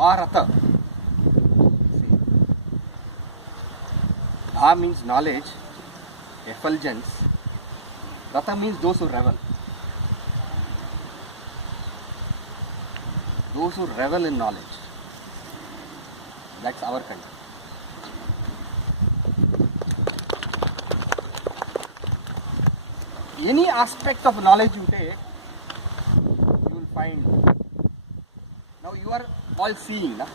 Bharata. See, Bha means knowledge, effulgence. Rata means those who revel. Those who revel in knowledge. That's our country. Any aspect of knowledge you take, you will find. Now you are all seeing, na?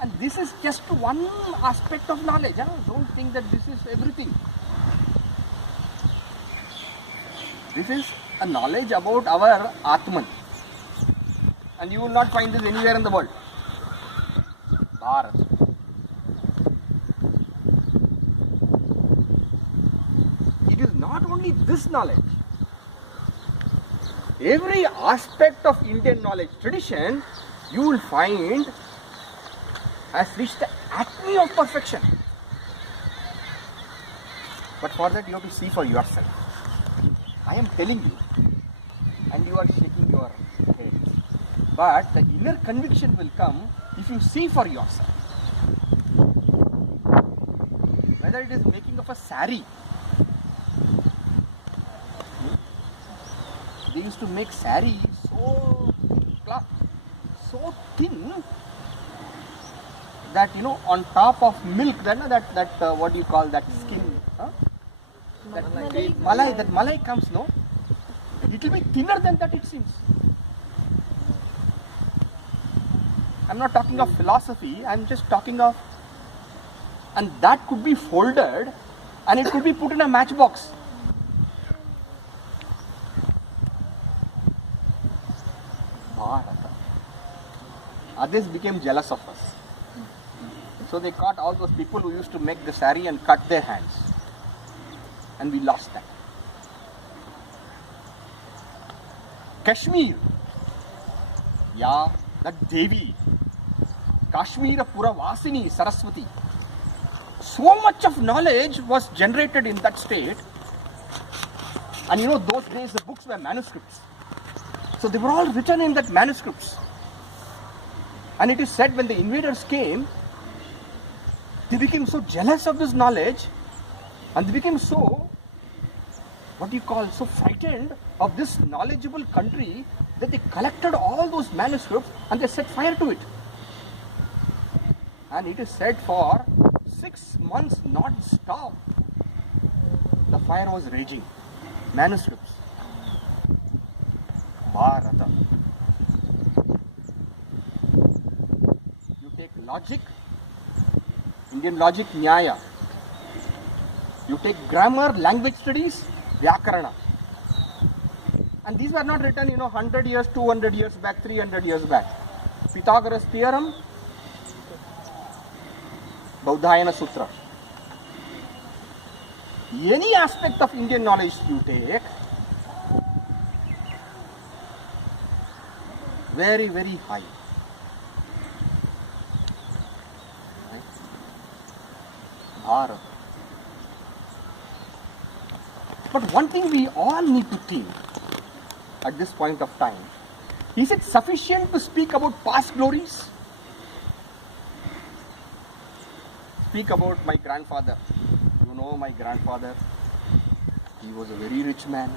And this is just one aspect of knowledge. Huh? Don't think that this is everything. This is a knowledge about our Atman. And you will not find this anywhere in the world. Bharat. It is not only this knowledge. Every aspect of Indian knowledge tradition, you will find has reached the acme of perfection. But for that you have to see for yourself. I am telling you, and you are shaking your head. But the inner conviction will come if you see for yourself. Whether it is making of a sari. They used to make sari so thin that, you know, on top of milk, that what do you call that skin? Huh? That malai comes, no? It will be thinner than that, it seems. I'm not talking of philosophy, I'm just talking of, and that could be folded and it could be put in a matchbox. Others became jealous of us. So they caught all those people who used to make the sari and cut their hands. And we lost that. Kashmir. Yeah, that Devi. Kashmir Puravasini Saraswati. So much of knowledge was generated in that state. And you know, those days the books were manuscripts. So they were all written in that manuscripts. And it is said when the invaders came, they became so jealous of this knowledge and they became so, so frightened of this knowledgeable country that they collected all those manuscripts and they set fire to it. And it is said for 6 months non-stop, the fire was raging. Manuscripts. Bharata. You take logic, Indian logic, Nyaya. You take grammar, language studies, Vyakarana. And these were not written, 100 years, 200 years back, 300 years back. Pythagoras theorem, Baudhayana Sutra. Any aspect of Indian knowledge you take, very, very high. Right? Bharat. But one thing we all need to think at this point of time, is it sufficient to speak about past glories? Speak about my grandfather. You know my grandfather, he was a very rich man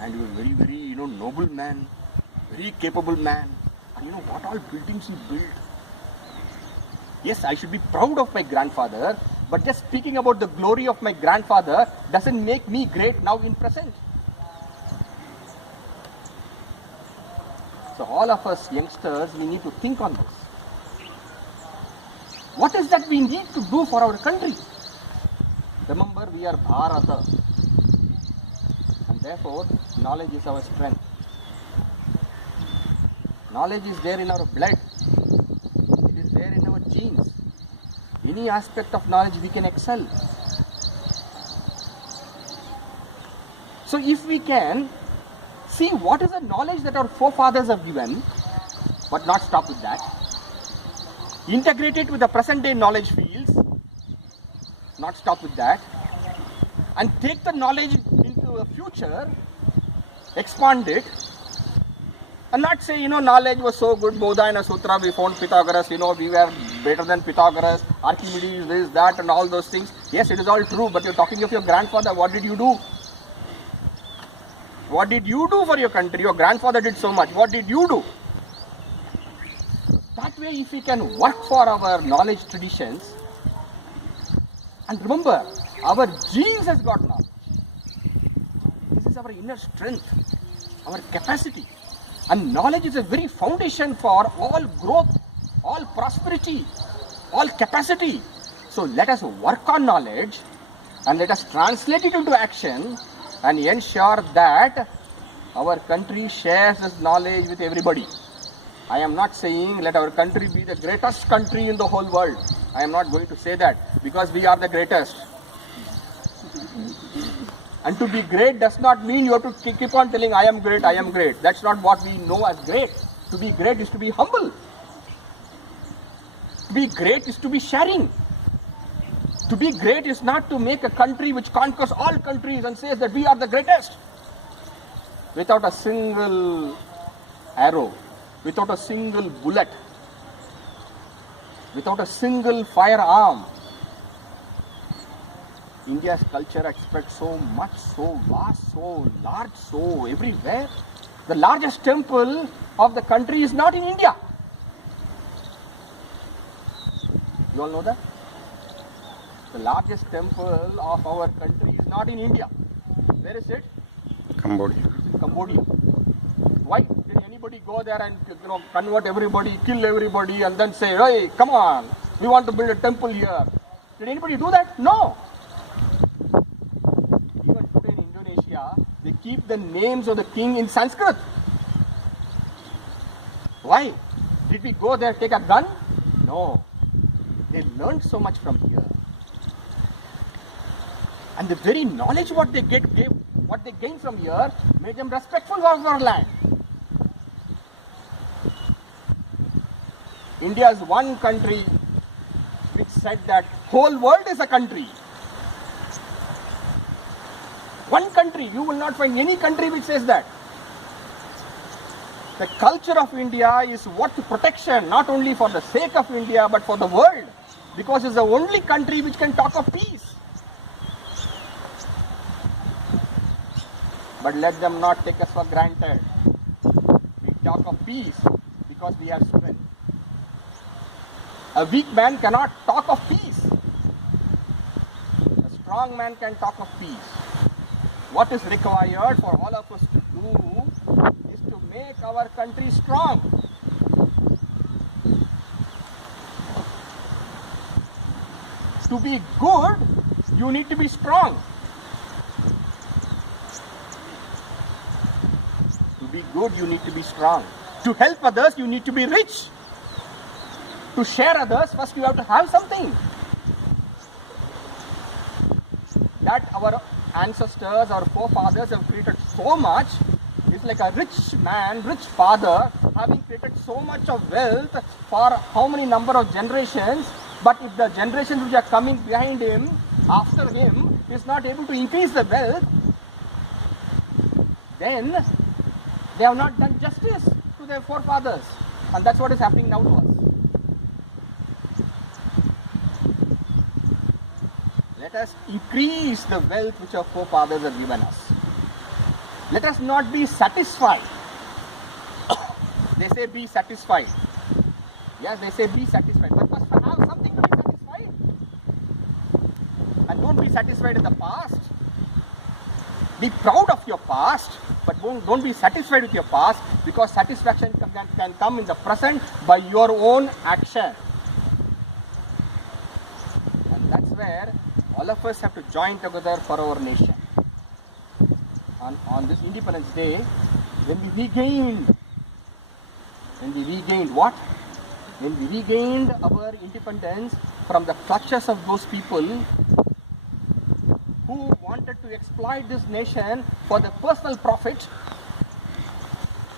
and he was very, very, noble man, very capable man. And what all buildings he built. Yes, I should be proud of my grandfather, but just speaking about the glory of my grandfather doesn't make me great now in present. So all of us youngsters, we need to think on this. What is that we need to do for our country? Remember, we are Bharata. And therefore, knowledge is our strength. Knowledge is there in our blood. It is there in our genes. Any aspect of knowledge we can excel. So if we can see what is the knowledge that our forefathers have given, but not stop with that, integrate it with the present day knowledge fields, not stop with that, and take the knowledge into the future, expand it, And not say, knowledge was so good, Bodhayana Sutra, we found Pythagoras, we were better than Pythagoras, Archimedes, this, that, and all those things. Yes, it is all true, but you're talking of your grandfather. What did you do? What did you do for your country? Your grandfather did so much. What did you do? That way, if we can work for our knowledge traditions, and remember, our genes has got knowledge. This is our inner strength, our capacity. And knowledge is a very foundation for all growth, all prosperity, all capacity. So let us work on knowledge and let us translate it into action and ensure that our country shares this knowledge with everybody. I am not saying let our country be the greatest country in the whole world. I am not going to say that because we are the greatest. And to be great does not mean you have to keep on telling I am great, I am great. That's not what we know as great. To be great is to be humble. To be great is to be sharing. To be great is not to make a country which conquers all countries and says that we are the greatest. Without a single arrow, without a single bullet, without a single firearm. India's culture expects so much, so vast, so large, so everywhere. The largest temple of the country is not in India. You all know that? The largest temple of our country is not in India. Where is it? Cambodia. It's in Cambodia. Why? Did anybody go there and convert everybody, kill everybody and then say, hey, come on, we want to build a temple here. Did anybody do that? No. Even today in Indonesia, they keep the names of the king in Sanskrit. Why? Did we go there, take a gun? No. They learned so much from here. And the very knowledge what they gain from here made them respectful of our land. India is one country which said that whole world is a country. One country. You will not find any country which says that. The culture of India is worth protection, not only for the sake of India, but for the world. Because it's the only country which can talk of peace. But let them not take us for granted. We talk of peace because we have strength. A weak man cannot talk of peace. A strong man can talk of peace. What is required for all of us to do is to make our country strong. To be good, you need to be strong. To be good, you need to be strong. To help others, you need to be rich. To share others, first you have to have something. That our ancestors, our forefathers have created so much. It's like a rich man, rich father, having created so much of wealth for how many number of generations. But if the generations which are coming behind him, after him, is not able to increase the wealth, then they have not done justice to their forefathers. And that's what is happening now to us. Let us increase the wealth which our forefathers have given us. Let us not be satisfied. They say be satisfied. Yes, they say be satisfied. But must have something to be satisfied. And don't be satisfied in the past. Be proud of your past, but don't be satisfied with your past, because satisfaction can come in the present by your own action. And that's where all of us have to join together for our nation. On this Independence Day, when we regained what? When we regained our independence from the clutches of those people who wanted to exploit this nation for their personal profit,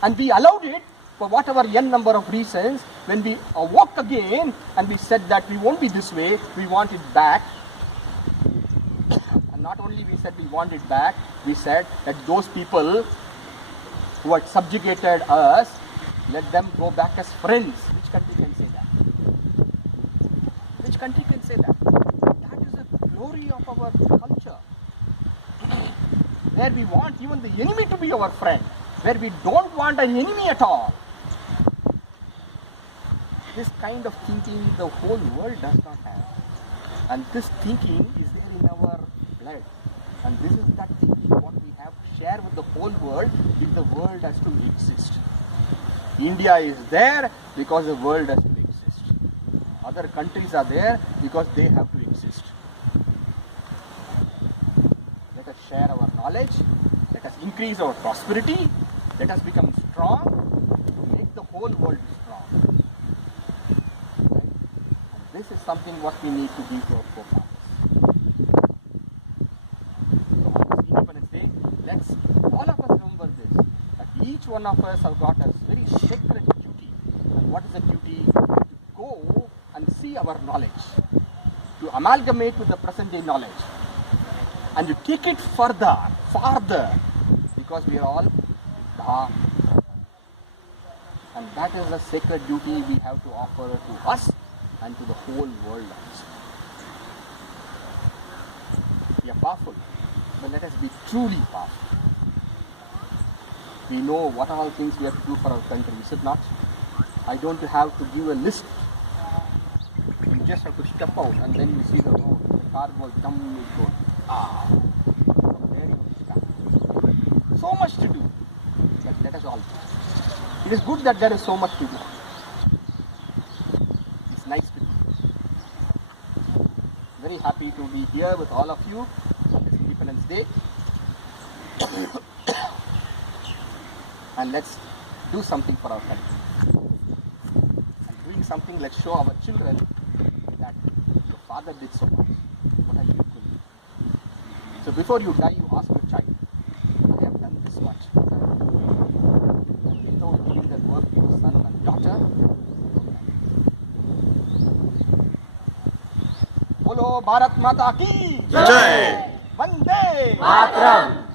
and we allowed it for whatever n number of reasons. When we awoke again and we said that we won't be this way, we want it back. And not only we said we want it back, we said that those people who had subjugated us, let them go back as friends. Which country can say that? Which country can say that? That is the glory of our culture. Where we want even the enemy to be our friend. Where we don't want an enemy at all. This kind of thinking the whole world does not have. And this thinking is there in our blood. And this is that thinking what we have to share with the whole world if the world has to exist. India is there because the world has to exist. Other countries are there because they have to exist. Let us share our knowledge. Let us increase our prosperity. Let us become strong to make the whole world strong. This is something what we need to give to our forefathers. So on this Independence Day, let's all of us remember this, that each one of us have got a very sacred duty. And what is the duty? To go and see our knowledge, to amalgamate with the present day knowledge, and to take it farther, because we are all Dha. And that is the sacred duty we have to offer to us and to the whole world also. We are powerful, but let us be truly powerful. We know what all things we have to do for our country, is it not? I don't have to give a list. You just have to step out and then you see the road. The car goes down, it goes. From there you start. So much to do. But let us all do. It is good that there is so much to do. It's nice to do. Very happy to be here with all of you on this Independence Day. And let's do something for our country. And doing something, let's show our children that your father did so much. What have you done? So before you die, you ask your child, I have done this much. And without doing that work to your son and daughter, Bolo Bharat Mata Ki Jai! Vande Mataram!